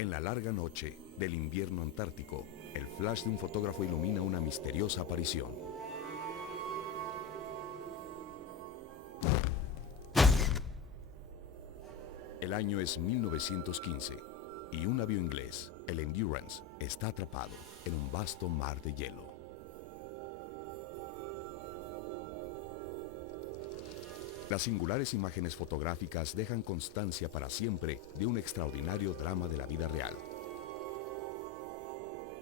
En la larga noche del invierno antártico, el flash de un fotógrafo ilumina una misteriosa aparición. El año es 1915 y un navío inglés, el Endurance, está atrapado en un vasto mar de hielo. Las singulares imágenes fotográficas dejan constancia para siempre de un extraordinario drama de la vida real.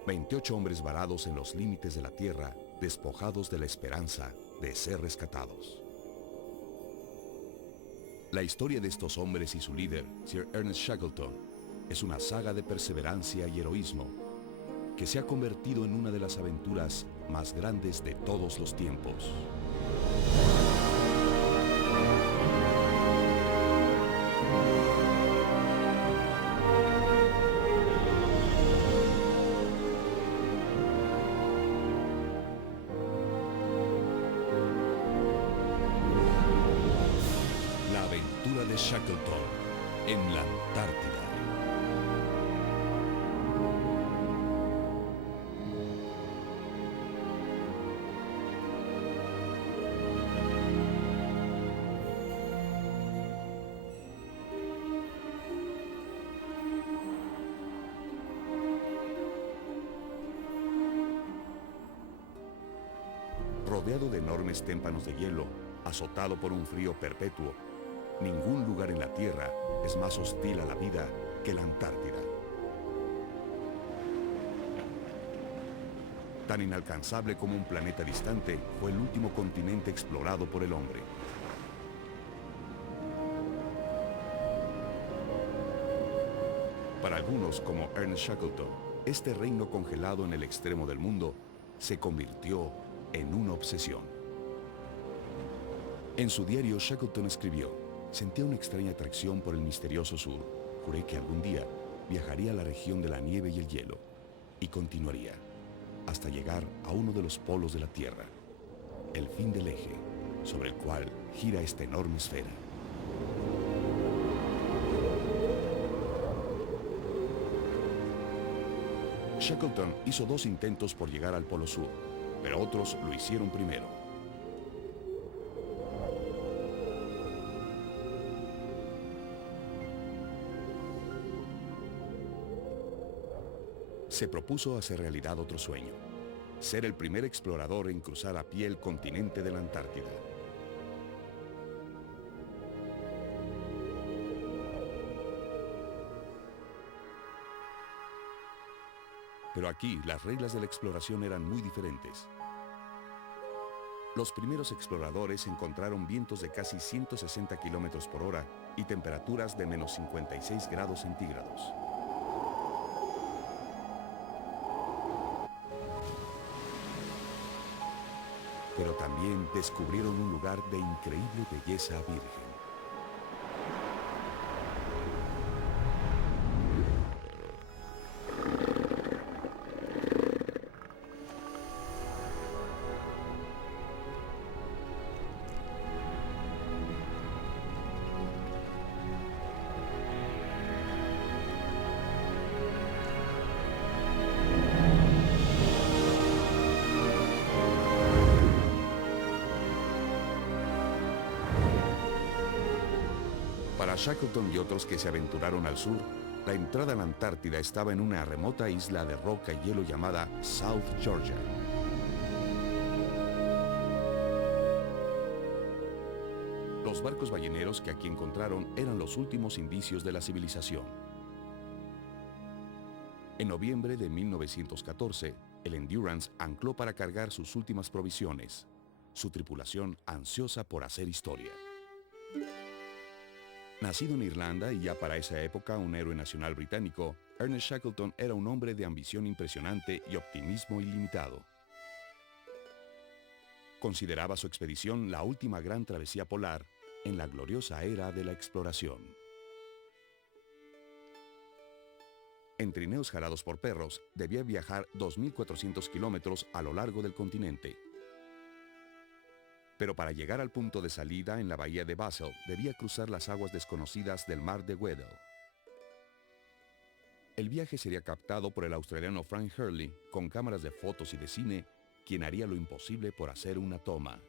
28 hombres varados en los límites de la Tierra, despojados de la esperanza de ser rescatados. La historia de estos hombres y su líder, Sir Ernest Shackleton, es una saga de perseverancia y heroísmo que se ha convertido en una de las aventuras más grandes de todos los tiempos. La aventura de Shackleton en la Antártida. Rodeado de enormes témpanos de hielo, azotado por un frío perpetuo, ningún lugar en la Tierra es más hostil a la vida que la Antártida. Tan inalcanzable como un planeta distante, fue el último continente explorado por el hombre. Para algunos, como Ernest Shackleton, este reino congelado en el extremo del mundo se convirtió en una obsesión. En su diario, Shackleton escribió: «Sentía una extraña atracción por el misterioso sur. Juré que algún día viajaría a la región de la nieve y el hielo, y continuaría, hasta llegar a uno de los polos de la Tierra, el fin del eje sobre el cual gira esta enorme esfera». Shackleton hizo 2 intentos por llegar al Polo Sur, pero otros lo hicieron primero. Se propuso hacer realidad otro sueño: ser el primer explorador en cruzar a pie el continente de la Antártida. Pero aquí las reglas de la exploración eran muy diferentes. Los primeros exploradores encontraron vientos de casi 160 kilómetros por hora y temperaturas de menos 56 grados centígrados. Pero también descubrieron un lugar de increíble belleza virgen. Para Shackleton y otros que se aventuraron al sur, la entrada a la Antártida estaba en una remota isla de roca y hielo llamada South Georgia. Los barcos balleneros que aquí encontraron eran los últimos indicios de la civilización. En noviembre de 1914, el Endurance ancló para cargar sus últimas provisiones, su tripulación ansiosa por hacer historia. Nacido en Irlanda y ya para esa época un héroe nacional británico, Ernest Shackleton era un hombre de ambición impresionante y optimismo ilimitado. Consideraba su expedición la última gran travesía polar en la gloriosa era de la exploración. En trineos jalados por perros, debía viajar 2.400 kilómetros a lo largo del continente. Pero para llegar al punto de salida en la bahía de Basel, debía cruzar las aguas desconocidas del mar de Weddell. El viaje sería captado por el australiano Frank Hurley con cámaras de fotos y de cine, quien haría lo imposible por hacer una toma.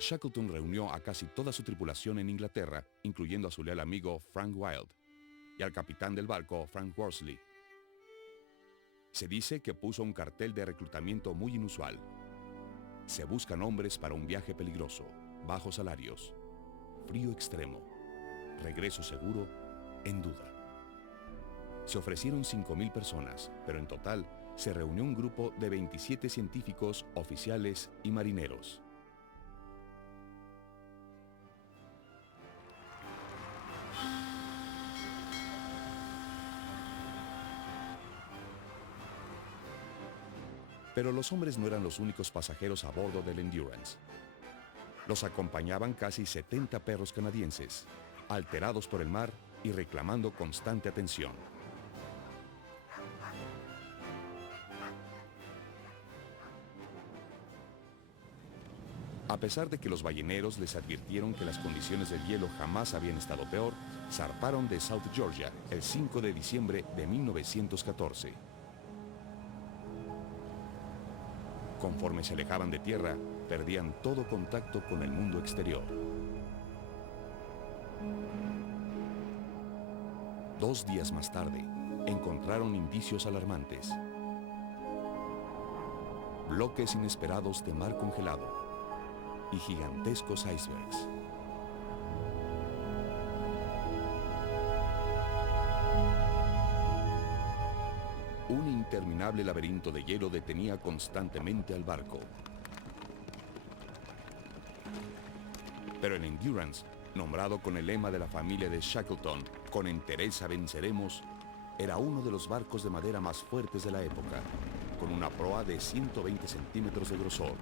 Shackleton reunió a casi toda su tripulación en Inglaterra, incluyendo a su leal amigo Frank Wild y al capitán del barco, Frank Worsley. Se dice que puso un cartel de reclutamiento muy inusual. Se buscan hombres para un viaje peligroso, bajos salarios, frío extremo, regreso seguro, en duda. Se ofrecieron 5.000 personas, pero en total se reunió un grupo de 27 científicos, oficiales y marineros. Pero los hombres no eran los únicos pasajeros a bordo del Endurance. Los acompañaban casi 70 perros canadienses, alterados por el mar y reclamando constante atención. A pesar de que los balleneros les advirtieron que las condiciones del hielo jamás habían estado peor, zarparon de South Georgia el 5 de diciembre de 1914. Conforme se alejaban de tierra, perdían todo contacto con el mundo exterior. 2 días más tarde, encontraron indicios alarmantes. Bloques inesperados de mar congelado y gigantescos icebergs. Un interminable laberinto de hielo detenía constantemente al barco. Pero el Endurance, nombrado con el lema de la familia de Shackleton, con entereza venceremos, era uno de los barcos de madera más fuertes de la época, con una proa de 120 centímetros de grosor.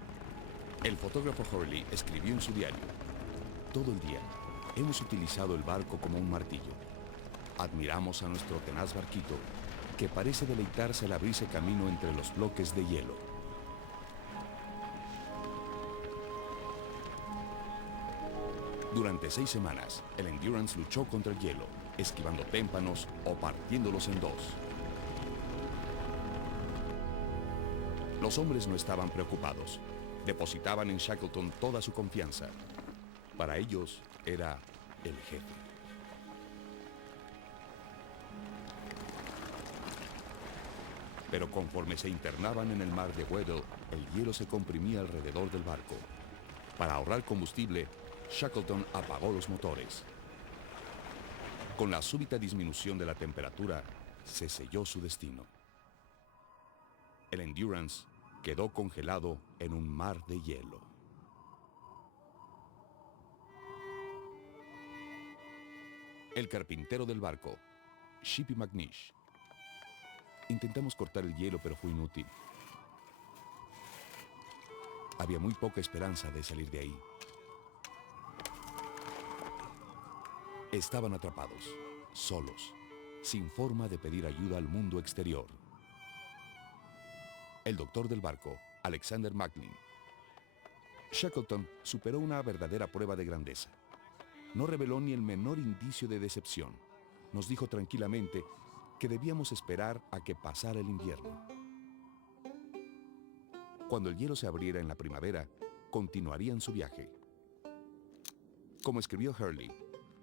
El fotógrafo Hurley escribió en su diario: todo el día hemos utilizado el barco como un martillo. Admiramos a nuestro tenaz barquito, que parece deleitarse al abrirse camino entre los bloques de hielo. Durante 6 semanas, el Endurance luchó contra el hielo, esquivando témpanos o partiéndolos en dos. Los hombres no estaban preocupados. Depositaban en Shackleton toda su confianza. Para ellos era el jefe. Pero conforme se internaban en el mar de Weddell, el hielo se comprimía alrededor del barco. Para ahorrar combustible, Shackleton apagó los motores. Con la súbita disminución de la temperatura, se selló su destino. El Endurance quedó congelado en un mar de hielo. El carpintero del barco, Shippy McNish. Intentamos cortar el hielo, pero fue inútil. Había muy poca esperanza de salir de ahí. Estaban atrapados, solos, sin forma de pedir ayuda al mundo exterior. El doctor del barco, Alexander Macklin. Shackleton superó una verdadera prueba de grandeza. No reveló ni el menor indicio de decepción. Nos dijo tranquilamente que debíamos esperar a que pasara el invierno. Cuando el hielo se abriera en la primavera, continuarían su viaje. Como escribió Hurley,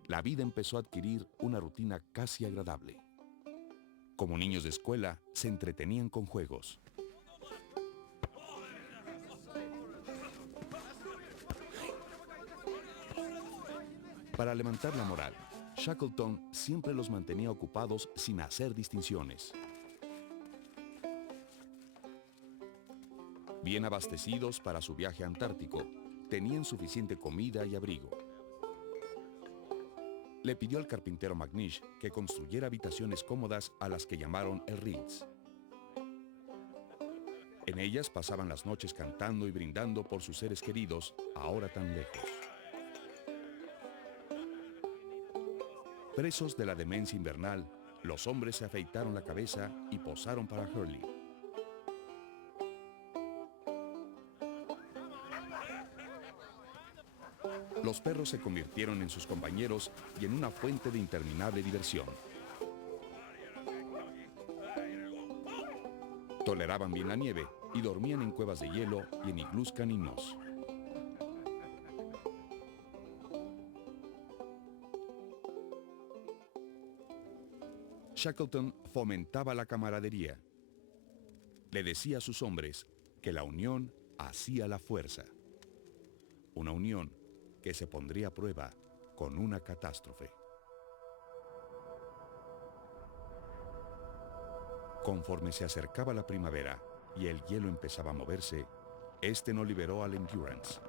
la vida empezó a adquirir una rutina casi agradable. Como niños de escuela, se entretenían con juegos. Para levantar la moral, Shackleton siempre los mantenía ocupados sin hacer distinciones. Bien abastecidos para su viaje antártico, tenían suficiente comida y abrigo. Le pidió al carpintero McNish que construyera habitaciones cómodas a las que llamaron el Ritz. En ellas pasaban las noches cantando y brindando por sus seres queridos, ahora tan lejos. Presos de la demencia invernal, los hombres se afeitaron la cabeza y posaron para Hurley. Los perros se convirtieron en sus compañeros y en una fuente de interminable diversión. Toleraban bien la nieve y dormían en cuevas de hielo y en iglús caninos. Shackleton fomentaba la camaradería. Le decía a sus hombres que la unión hacía la fuerza. Una unión que se pondría a prueba con una catástrofe. Conforme se acercaba la primavera y el hielo empezaba a moverse, este no liberó al Endurance,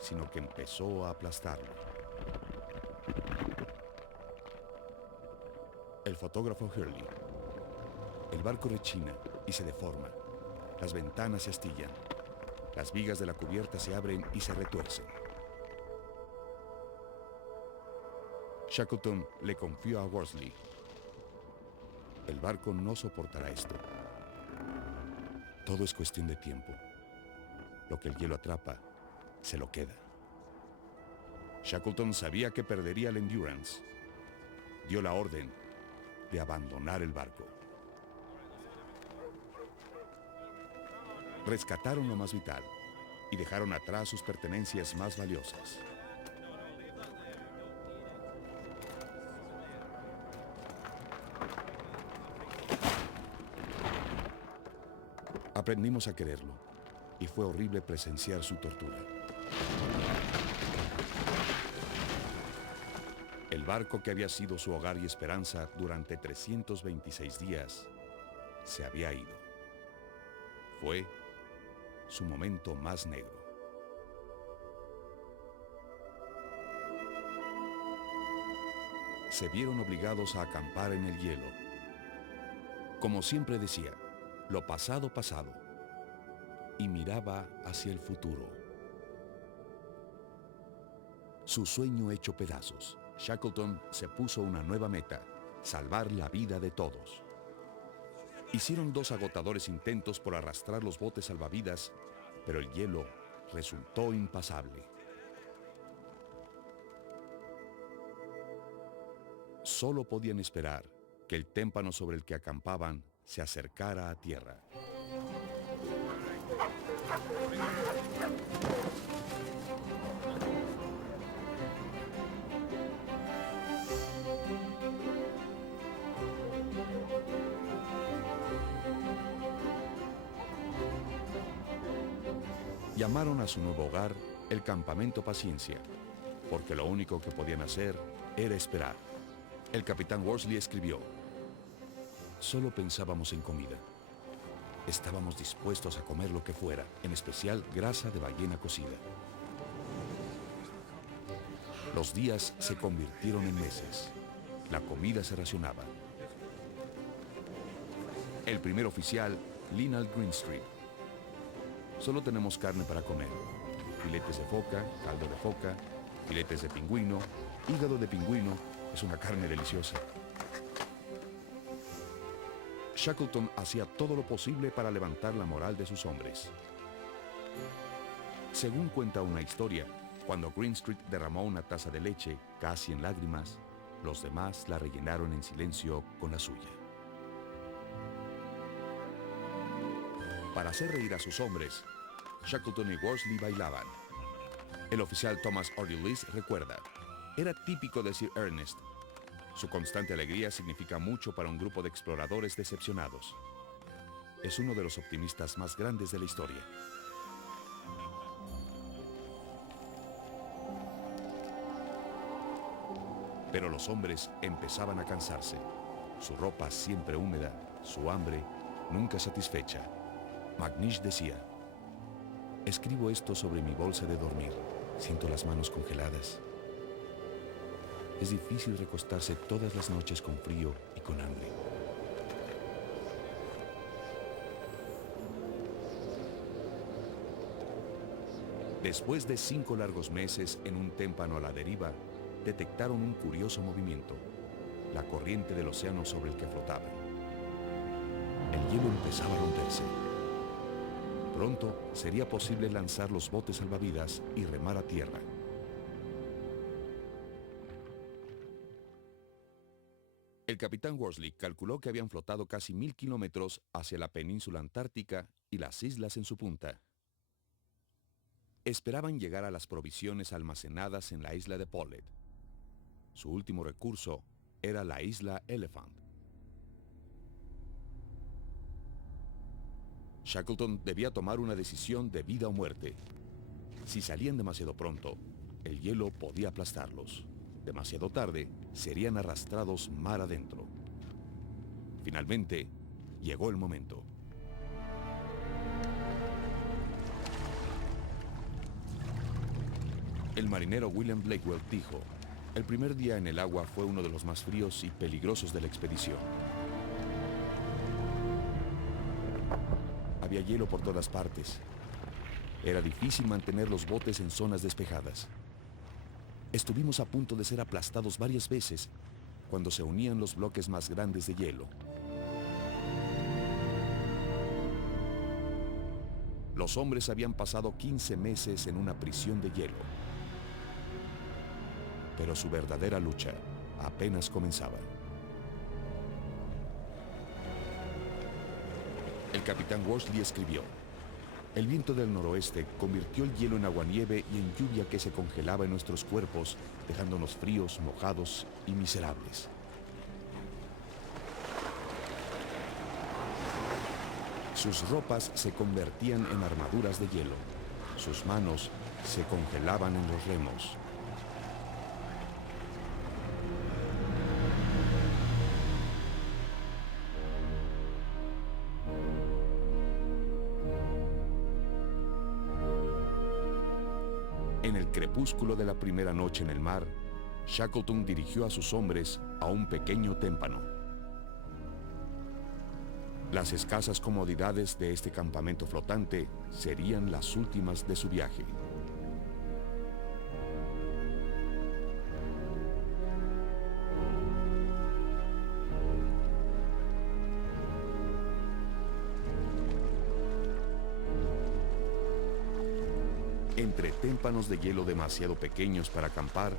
sino que empezó a aplastarlo. El fotógrafo Hurley. El barco rechina y se deforma. Las ventanas se astillan. Las vigas de la cubierta se abren y se retuercen. Shackleton le confió a Worsley: el barco no soportará esto. Todo es cuestión de tiempo. Lo que el hielo atrapa, se lo queda. Shackleton sabía que perdería el Endurance. Dio la orden de abandonar el barco. Rescataron lo más vital y dejaron atrás sus pertenencias más valiosas. Aprendimos a quererlo y fue horrible presenciar su tortura. El barco que había sido su hogar y esperanza durante 326 días se había ido. Fue su momento más negro. Se vieron obligados a acampar en el hielo. Como siempre decía, lo pasado, pasado, y miraba hacia el futuro. Su sueño hecho pedazos, Shackleton se puso una nueva meta: salvar la vida de todos. Hicieron 2 agotadores intentos por arrastrar los botes salvavidas, pero el hielo resultó impasable. Solo podían esperar que el témpano sobre el que acampaban se acercara a tierra. Llamaron a su nuevo hogar el Campamento Paciencia, porque lo único que podían hacer era esperar. El capitán Worsley escribió: solo pensábamos en comida. Estábamos dispuestos a comer lo que fuera, en especial grasa de ballena cocida. Los días se convirtieron en meses. La comida se racionaba. El primer oficial, Lionel Greenstreet: solo tenemos carne para comer. Filetes de foca, caldo de foca, filetes de pingüino, hígado de pingüino. Es una carne deliciosa. Shackleton hacía todo lo posible para levantar la moral de sus hombres. Según cuenta una historia, cuando Greenstreet derramó una taza de leche, casi en lágrimas, los demás la rellenaron en silencio con la suya. Para hacer reír a sus hombres, Shackleton y Worsley bailaban. El oficial Thomas Ordilis recuerda: era típico de Sir Ernest. Su constante alegría significa mucho para un grupo de exploradores decepcionados. Es uno de los optimistas más grandes de la historia. Pero los hombres empezaban a cansarse. Su ropa siempre húmeda, su hambre nunca satisfecha. McNish decía: escribo esto sobre mi bolsa de dormir. Siento las manos congeladas. Es difícil recostarse todas las noches con frío y con hambre. Después de 5 largos meses en un témpano a la deriva, detectaron un curioso movimiento: la corriente del océano sobre el que flotaban. El hielo empezaba a romperse. Pronto sería posible lanzar los botes salvavidas y remar a tierra. capitán Worsley calculó que habían flotado casi 1000 kilómetros hacia la península antártica y las islas en su punta. Esperaban llegar a las provisiones almacenadas en la isla de Paulet. Su último recurso era la isla Elephant. Shackleton debía tomar una decisión de vida o muerte. Si salían demasiado pronto, el hielo podía aplastarlos. Demasiado tarde, serían arrastrados mar adentro. Finalmente, llegó el momento. El marinero William Blackwell dijo: el primer día en el agua fue uno de los más fríos y peligrosos de la expedición. Había hielo por todas partes. Era difícil mantener los botes en zonas despejadas. Estuvimos a punto de ser aplastados varias veces cuando se unían los bloques más grandes de hielo. Los hombres habían pasado 15 meses en una prisión de hielo. Pero su verdadera lucha apenas comenzaba. El capitán Worsley escribió: el viento del noroeste convirtió el hielo en aguanieve y en lluvia que se congelaba en nuestros cuerpos, dejándonos fríos, mojados y miserables. Sus ropas se convertían en armaduras de hielo. Sus manos se congelaban en los remos. En el crepúsculo de la primera noche en el mar, Shackleton dirigió a sus hombres a un pequeño témpano. Las escasas comodidades de este campamento flotante serían las últimas de su viaje. Entre témpanos de hielo demasiado pequeños para acampar,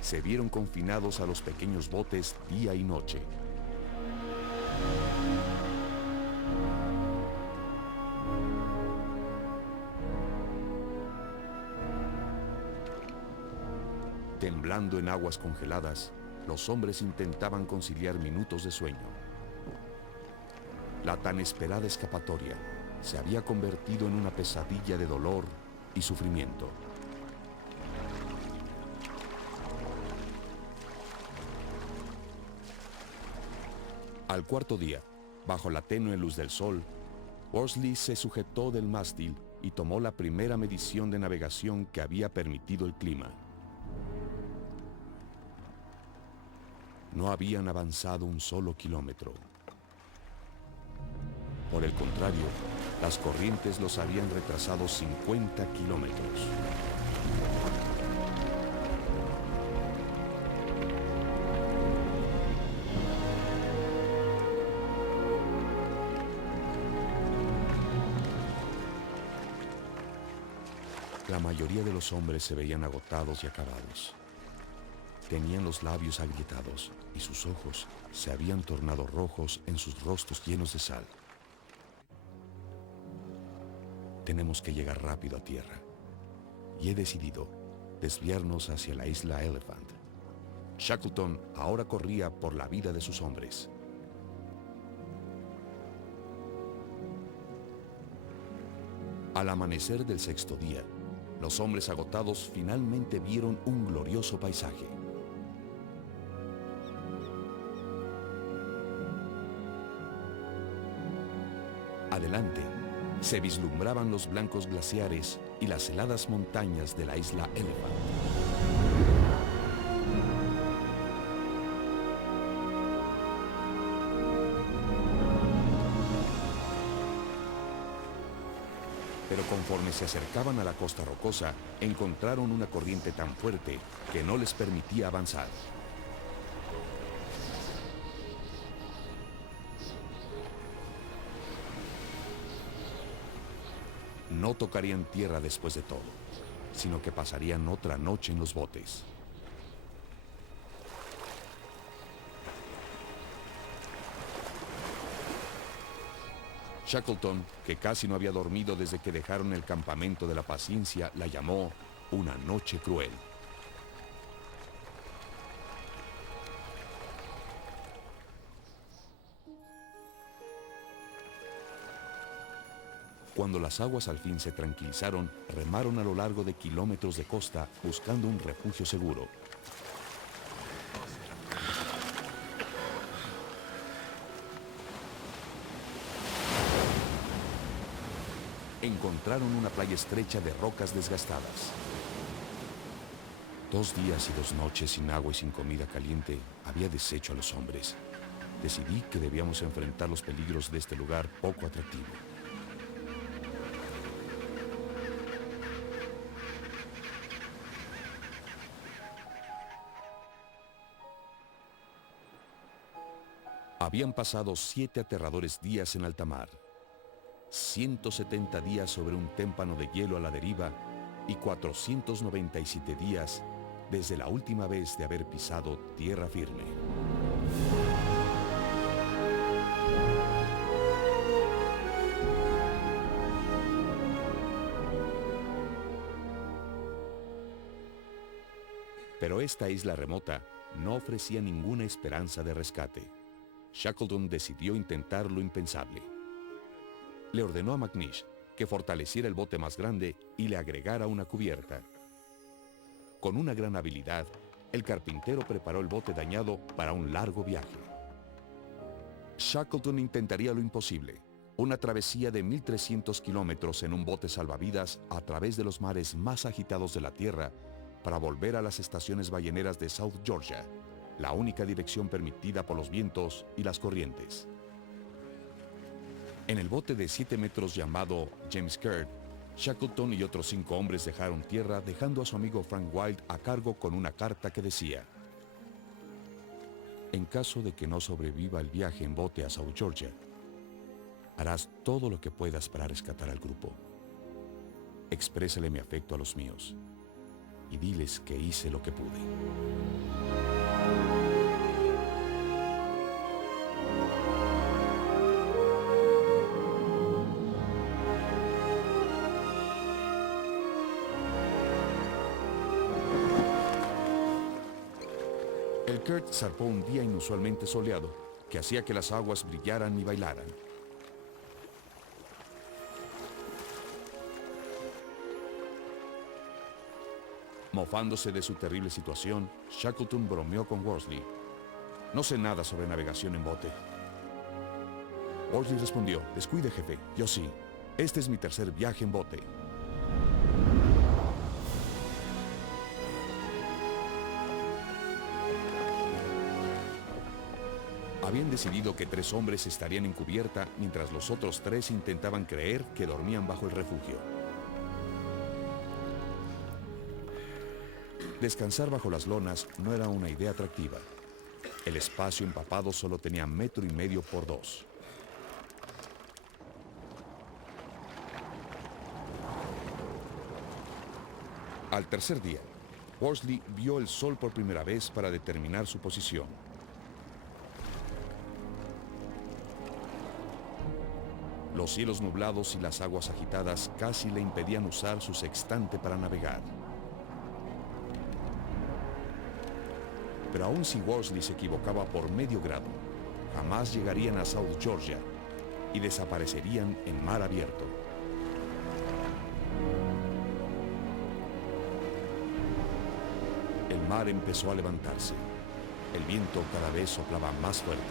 se vieron confinados a los pequeños botes día y noche. Temblando en aguas congeladas, los hombres intentaban conciliar minutos de sueño. La tan esperada escapatoria se había convertido en una pesadilla de dolor y sufrimiento. Al cuarto día, bajo la tenue luz del sol, Worsley se sujetó del mástil y tomó la primera medición de navegación que había permitido el clima. No habían avanzado un solo kilómetro. Por el contrario, las corrientes los habían retrasado 50 kilómetros. La mayoría de los hombres se veían agotados y acabados. Tenían los labios agrietados y sus ojos se habían tornado rojos en sus rostros llenos de sal. Tenemos que llegar rápido a tierra, y he decidido desviarnos hacia la isla Elephant. Shackleton ahora corría por la vida de sus hombres. Al amanecer del sexto día, los hombres agotados finalmente vieron un glorioso paisaje. Adelante, se vislumbraban los blancos glaciares y las heladas montañas de la isla Elephant. Pero conforme se acercaban a la costa rocosa, encontraron una corriente tan fuerte que no les permitía avanzar. No tocarían tierra después de todo, sino que pasarían otra noche en los botes. Shackleton, que casi no había dormido desde que dejaron el campamento de la Paciencia, la llamó una noche cruel. Cuando las aguas al fin se tranquilizaron, remaron a lo largo de kilómetros de costa buscando un refugio seguro. Encontraron una playa estrecha de rocas desgastadas. 2 días y 2 noches sin agua y sin comida caliente había deshecho a los hombres. Decidí que debíamos enfrentar los peligros de este lugar poco atractivo. Habían pasado 7 aterradores días en alta mar, 170 días sobre un témpano de hielo a la deriva y 497 días desde la última vez de haber pisado tierra firme. Pero esta isla remota no ofrecía ninguna esperanza de rescate. Shackleton decidió intentar lo impensable. Le ordenó a McNish que fortaleciera el bote más grande y le agregara una cubierta. Con una gran habilidad, el carpintero preparó el bote dañado para un largo viaje. Shackleton intentaría lo imposible, una travesía de 1.300 kilómetros en un bote salvavidas a través de los mares más agitados de la Tierra para volver a las estaciones balleneras de South Georgia, la única dirección permitida por los vientos y las corrientes. En el bote de 7 metros llamado James Caird, Shackleton y otros 5 hombres dejaron tierra, dejando a su amigo Frank Wild a cargo con una carta que decía: en caso de que no sobreviva el viaje en bote a South Georgia, harás todo lo que puedas para rescatar al grupo. Exprésale mi afecto a los míos y diles que hice lo que pude. El Caird zarpó un día inusualmente soleado, que hacía que las aguas brillaran y bailaran. Mofándose de su terrible situación, Shackleton bromeó con Worsley: no sé nada sobre navegación en bote. Worsley respondió: descuide, jefe, yo sí. Este es mi 3er viaje en bote. Habían decidido que 3 hombres estarían en cubierta mientras los otros 3 intentaban creer que dormían bajo el refugio. Descansar bajo las lonas no era una idea atractiva. El espacio empapado solo tenía 1,5 metros por 2. Al 3er día, Worsley vio el sol por primera vez para determinar su posición. Los cielos nublados y las aguas agitadas casi le impedían usar su sextante para navegar. Pero aun si Worsley se equivocaba por medio grado, jamás llegarían a South Georgia y desaparecerían en mar abierto. El mar empezó a levantarse. El viento cada vez soplaba más fuerte.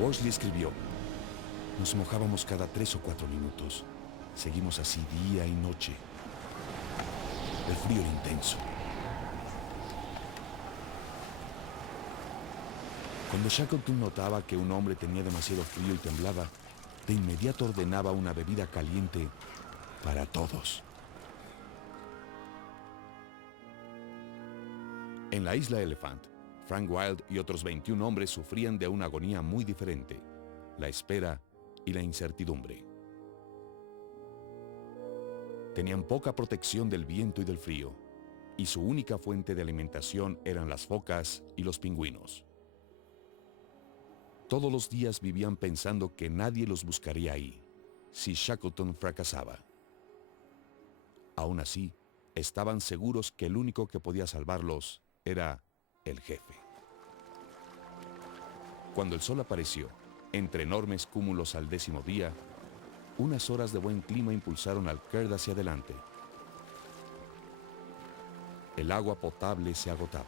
Worsley escribió: nos mojábamos cada 3 o 4 minutos. Seguimos así día y noche. El frío era intenso. Cuando Shackleton notaba que un hombre tenía demasiado frío y temblaba, de inmediato ordenaba una bebida caliente para todos. En la isla Elephant, Frank Wild y otros 21 hombres sufrían de una agonía muy diferente: la espera y la incertidumbre. Tenían poca protección del viento y del frío, y su única fuente de alimentación eran las focas y los pingüinos. Todos los días vivían pensando que nadie los buscaría ahí, si Shackleton fracasaba. Aún así, estaban seguros que el único que podía salvarlos era el jefe. Cuando el sol apareció, entre enormes cúmulos al 10º día, unas horas de buen clima impulsaron al Caird hacia adelante. El agua potable se agotaba.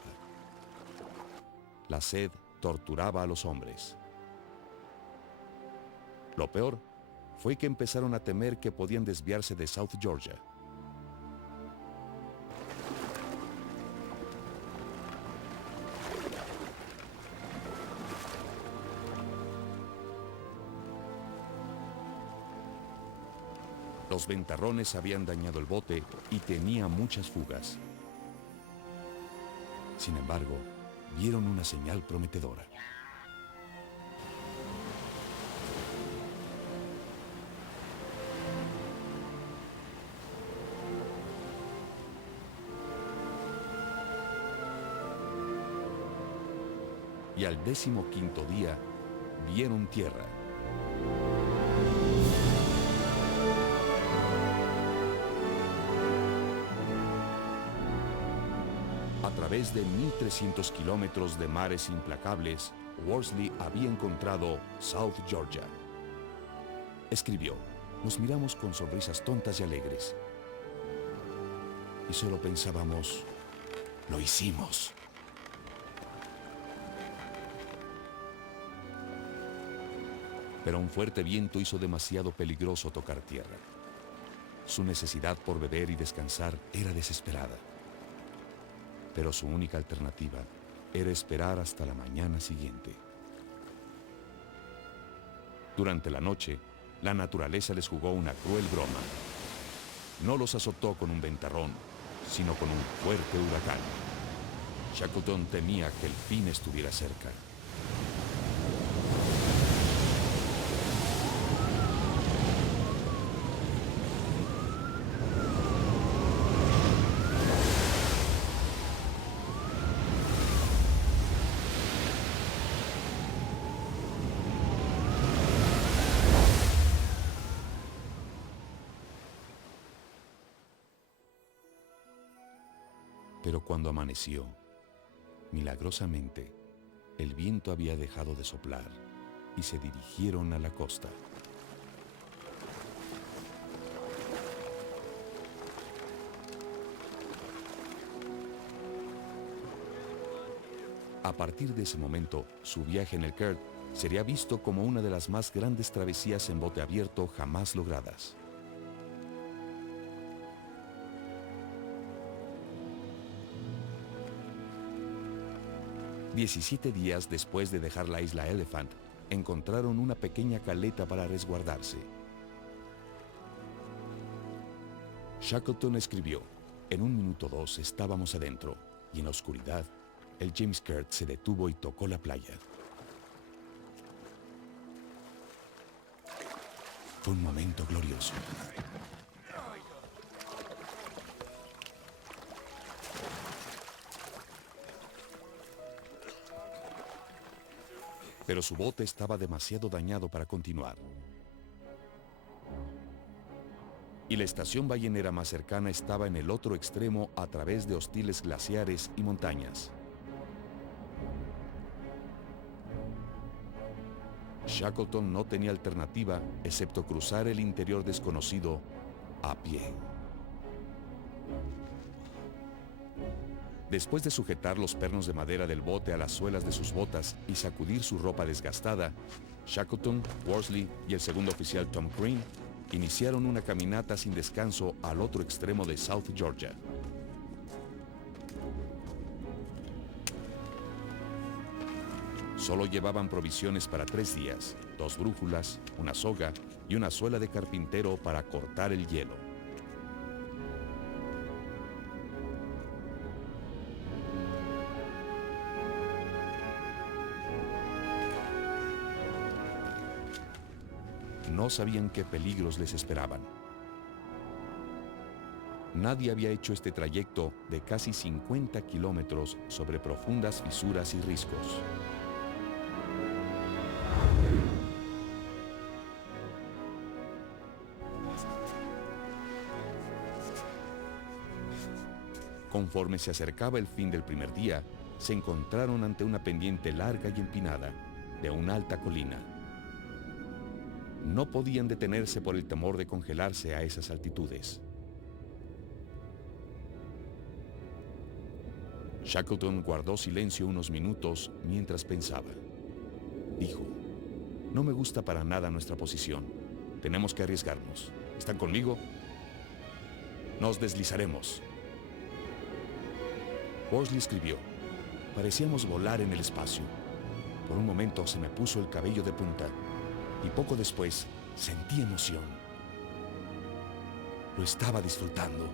La sed torturaba a los hombres. Lo peor fue que empezaron a temer que podían desviarse de South Georgia. Los ventarrones habían dañado el bote y tenía muchas fugas. Sin embargo, vieron una señal prometedora. Y al 15º día, vieron tierra. A través de 1.300 kilómetros de mares implacables, Worsley había encontrado South Georgia. Escribió: nos miramos con sonrisas tontas y alegres. Y solo pensábamos, lo hicimos. Pero un fuerte viento hizo demasiado peligroso tocar tierra. Su necesidad por beber y descansar era desesperada. Pero su única alternativa era esperar hasta la mañana siguiente. Durante la noche, la naturaleza les jugó una cruel broma. No los azotó con un ventarrón, sino con un fuerte huracán. Shackleton temía que el fin estuviera cerca. Pero cuando amaneció, milagrosamente, el viento había dejado de soplar y se dirigieron a la costa. A partir de ese momento, su viaje en el Caird sería visto como una de las más grandes travesías en bote abierto jamás logradas. Diecisiete días después de dejar la isla Elephant, encontraron una pequeña caleta para resguardarse. Shackleton escribió: en 1 minuto 2 estábamos adentro, y en la oscuridad, el James Caird se detuvo y tocó la playa. Fue un momento glorioso. Pero su bote estaba demasiado dañado para continuar. Y la estación ballenera más cercana estaba en el otro extremo a través de hostiles glaciares y montañas. Shackleton no tenía alternativa excepto cruzar el interior desconocido a pie. Después de sujetar los pernos de madera del bote a las suelas de sus botas y sacudir su ropa desgastada, Shackleton, Worsley y el segundo oficial Tom Crean iniciaron una caminata sin descanso al otro extremo de South Georgia. Solo llevaban provisiones para 3 días, 2 brújulas, una soga y una suela de carpintero para cortar el hielo. no sabían qué peligros les esperaban. Nadie había hecho este trayecto de casi 50 kilómetros sobre profundas fisuras y riscos. Conforme se acercaba el fin del primer día, se encontraron ante una pendiente larga y empinada de una alta colina. No podían detenerse por el temor de congelarse a esas altitudes. Shackleton guardó silencio unos minutos mientras pensaba. Dijo, no me gusta para nada nuestra posición. Tenemos que arriesgarnos. ¿Están conmigo? Nos deslizaremos. Worsley escribió, parecíamos volar en el espacio. Por un momento se me puso el cabello de punta y poco después sentí emoción. Lo estaba disfrutando.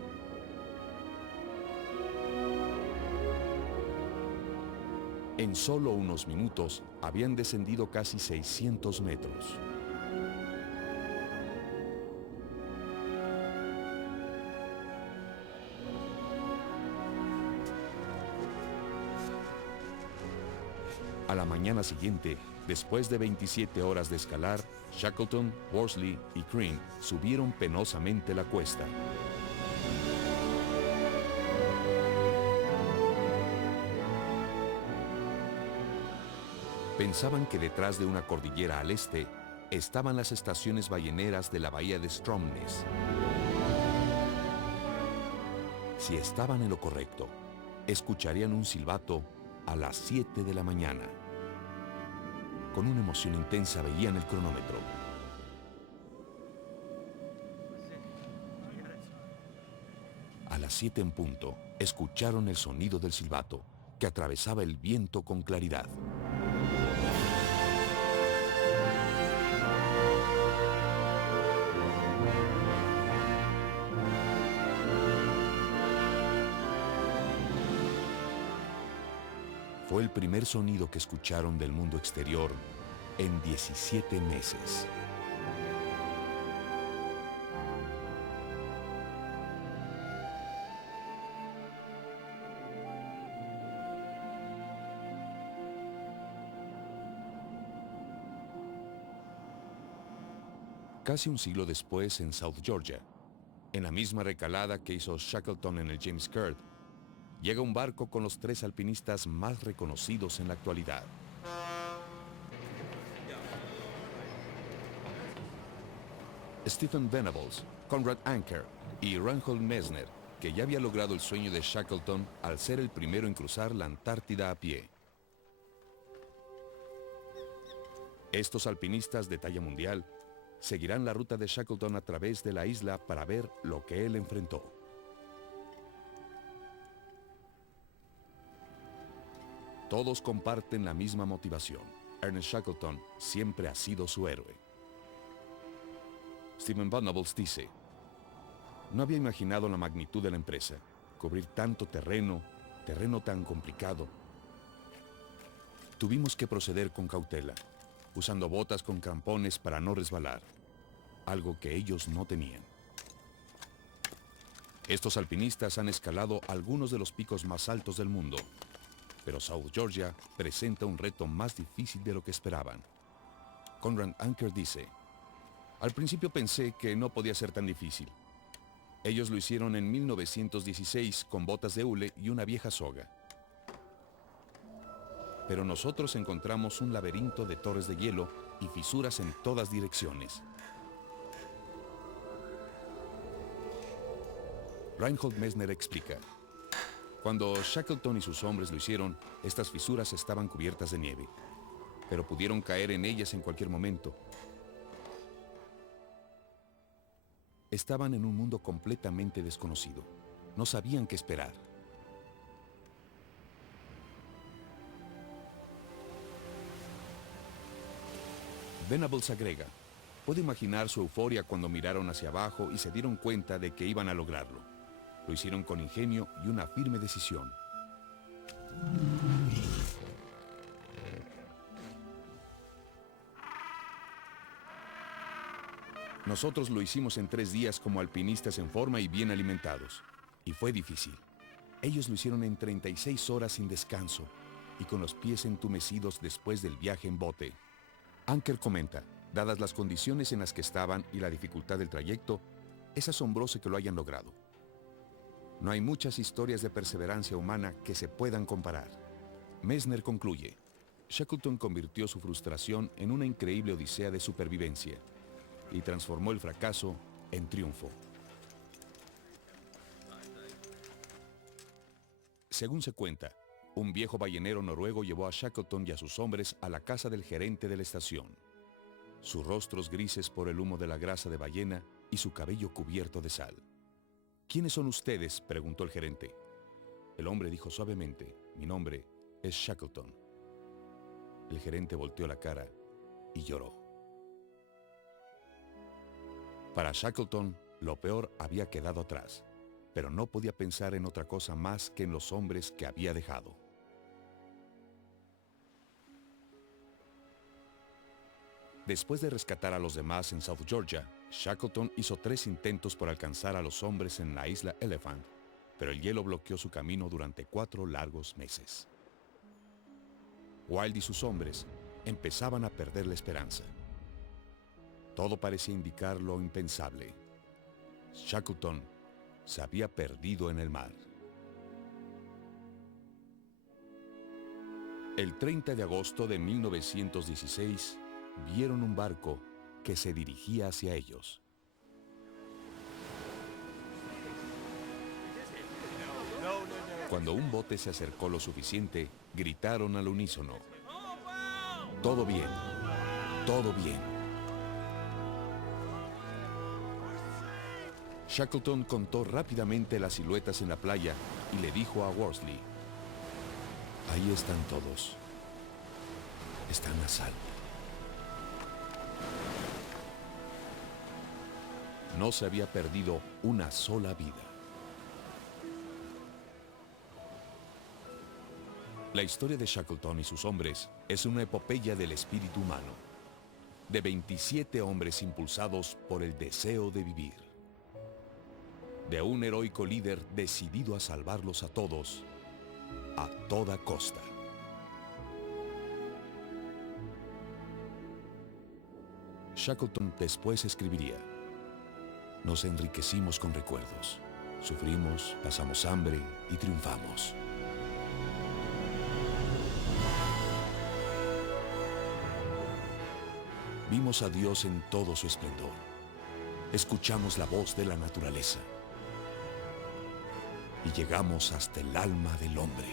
En solo unos minutos habían descendido casi 600 metros. A la mañana siguiente, después de 27 horas de escalar, Shackleton, Worsley y Crean subieron penosamente la cuesta. Pensaban que detrás de una cordillera al este estaban las estaciones balleneras de la bahía de Stromness. Si estaban en lo correcto, escucharían un silbato a las 7 de la mañana. Con una emoción intensa veían el cronómetro. A las 7 en punto, escucharon el sonido del silbato, que atravesaba el viento con claridad. Fue el primer sonido que escucharon del mundo exterior en 17 meses. Casi un siglo después, en South Georgia, en la misma recalada que hizo Shackleton en el James Caird, llega un barco con los 3 alpinistas más reconocidos en la actualidad. Stephen Venables, Conrad Anker y Reinhold Messner, que ya había logrado el sueño de Shackleton al ser el primero en cruzar la Antártida a pie. Estos alpinistas de talla mundial seguirán la ruta de Shackleton a través de la isla para ver lo que él enfrentó. Todos comparten la misma motivación. Ernest Shackleton siempre ha sido su héroe. Stephen Venables dice, no había imaginado la magnitud de la empresa, cubrir tanto terreno tan complicado. Tuvimos que proceder con cautela, usando botas con crampones para no resbalar, algo que ellos no tenían. Estos alpinistas han escalado algunos de los picos más altos del mundo, pero South Georgia presenta un reto más difícil de lo que esperaban. Conrad Anker dice, al principio pensé que no podía ser tan difícil. Ellos lo hicieron en 1916 con botas de hule y una vieja soga. Pero nosotros encontramos un laberinto de torres de hielo y fisuras en todas direcciones. Reinhold Messner explica, cuando Shackleton y sus hombres lo hicieron, estas fisuras estaban cubiertas de nieve, pero pudieron caer en ellas en cualquier momento. Estaban en un mundo completamente desconocido. No sabían qué esperar. Venables agrega, puedo imaginar su euforia cuando miraron hacia abajo y se dieron cuenta de que iban a lograrlo. Lo hicieron con ingenio y una firme decisión. Nosotros lo hicimos en 3 días como alpinistas en forma y bien alimentados. Y fue difícil. Ellos lo hicieron en 36 horas sin descanso y con los pies entumecidos después del viaje en bote. Anker comenta, dadas las condiciones en las que estaban y la dificultad del trayecto, es asombroso que lo hayan logrado. No hay muchas historias de perseverancia humana que se puedan comparar. Messner concluye, Shackleton convirtió su frustración en una increíble odisea de supervivencia y transformó el fracaso en triunfo. Según se cuenta, un viejo ballenero noruego llevó a Shackleton y a sus hombres a la casa del gerente de la estación. Sus rostros grises por el humo de la grasa de ballena y su cabello cubierto de sal. ¿Quiénes son ustedes?, preguntó el gerente. El hombre dijo suavemente, mi nombre es Shackleton. El gerente volteó la cara y lloró. Para Shackleton, lo peor había quedado atrás, pero no podía pensar en otra cosa más que en los hombres que había dejado. Después de rescatar a los demás en South Georgia, Shackleton hizo 3 intentos por alcanzar a los hombres en la isla Elephant, pero el hielo bloqueó su camino durante 4 largos meses. Wilde y sus hombres empezaban a perder la esperanza. Todo parecía indicar lo impensable. Shackleton se había perdido en el mar. El 30 de agosto de 1916, vieron un barco que se dirigía hacia ellos. Cuando un bote se acercó lo suficiente, gritaron al unísono: «Todo bien, todo bien». Shackleton contó rápidamente las siluetas en la playa y le dijo a Worsley: «Ahí están todos. Están a salvo». No se había perdido una sola vida. La historia de Shackleton y sus hombres es una epopeya del espíritu humano, de 27 hombres impulsados por el deseo de vivir, de un heroico líder decidido a salvarlos a todos, a toda costa. Shackleton después escribiría: «Nos enriquecimos con recuerdos, sufrimos, pasamos hambre y triunfamos». Vimos a Dios en todo su esplendor. Escuchamos la voz de la naturaleza. Y llegamos hasta el alma del hombre.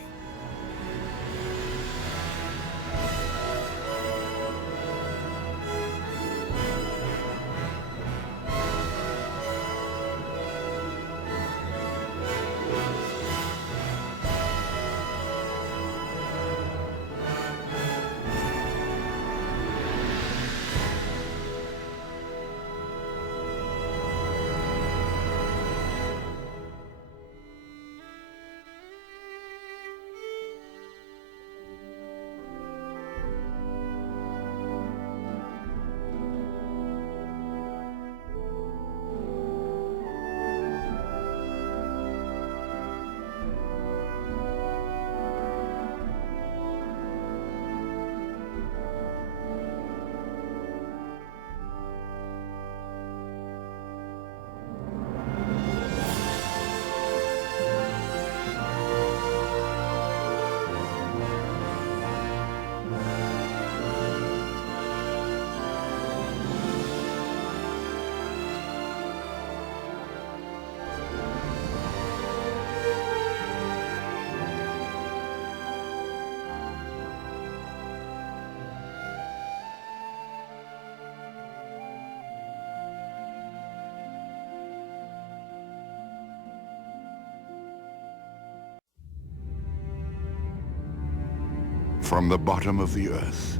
From the bottom of the Earth,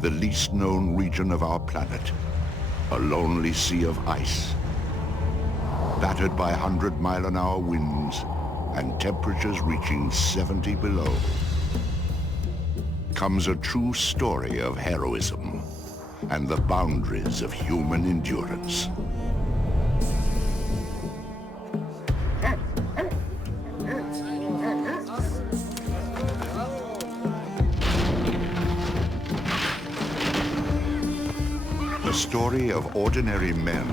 the least known region of our planet, a lonely sea of ice, battered by 100-mile-an-hour winds and temperatures reaching 70 below, comes a true story of heroism, and the boundaries of human endurance. The story of ordinary men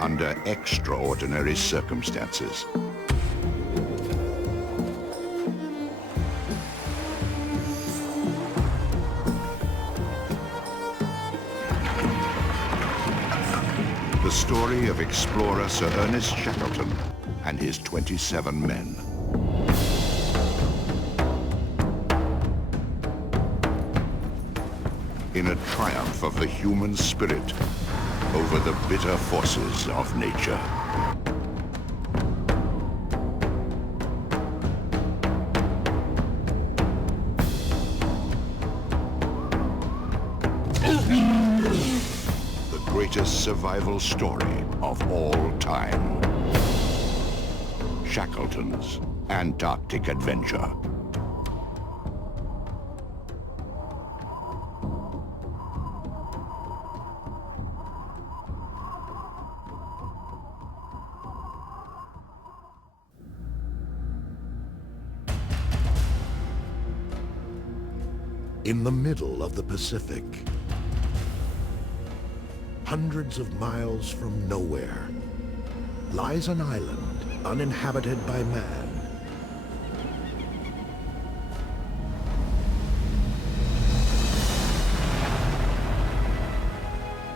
under extraordinary circumstances. The story of explorer Sir Ernest Shackleton and his 27 men. In a triumph of the human spirit over the bitter forces of nature. The greatest survival story of all time. Shackleton's Antarctic Adventure. In the middle of the Pacific, hundreds of miles from nowhere, lies an island uninhabited by man.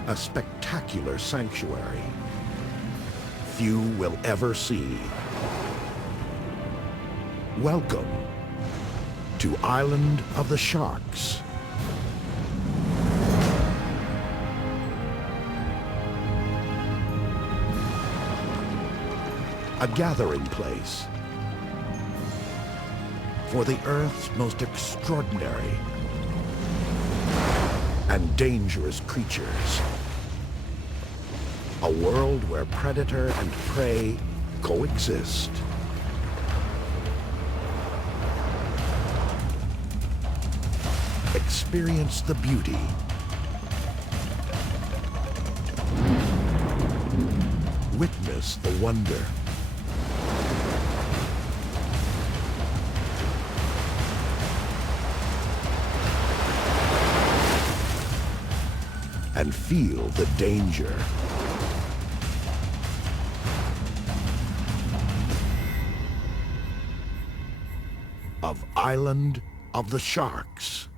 A spectacular sanctuary few will ever see. Welcome to Island of the Sharks. A gathering place for the Earth's most extraordinary and dangerous creatures. A world where predator and prey coexist. Experience the beauty, witness the wonder, and feel the danger. Of Island of the Sharks.